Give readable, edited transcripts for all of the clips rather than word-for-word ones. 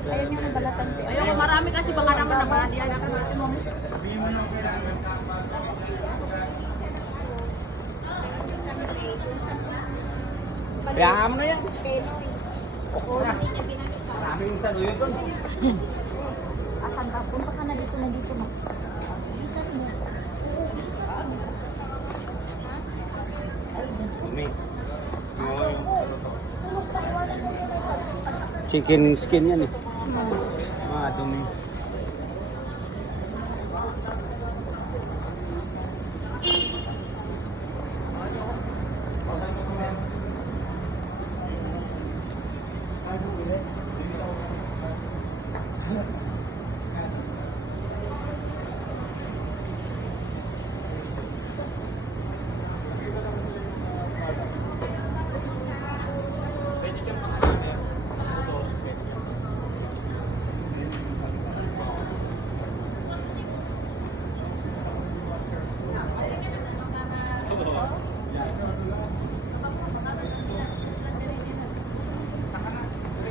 Ayun yung nabalatan. Ayoko, marami kasi baka naman nabaladihan na natin mo. Kaya mo na yan. Okra. Maraming saluyo doon. Akan ba? Punta ka na dito na dito mo. Isa mo. Dumi. Chicken skin yan eh. Dumi.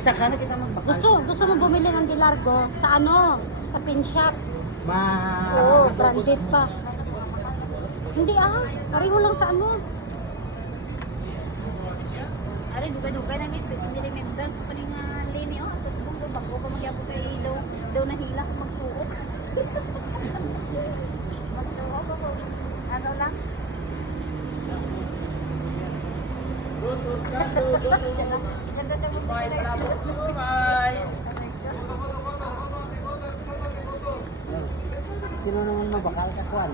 Saka na kita magbakal. Gusto mo bumili ng Dilargo sa ano? Sa pin shop. Oo, Oo, branded pa. Hindi pareho lang sa ano. Ari, dugay-dugay na nito. Hindi rin may brand pa rin lini. Tapos bungko, bako pa magyapos kayo daw nahila kung magsuot. Magsuot ako. Ano lang? Ganda siya mo. Bye. Sino naman mabakal ka, Kwan?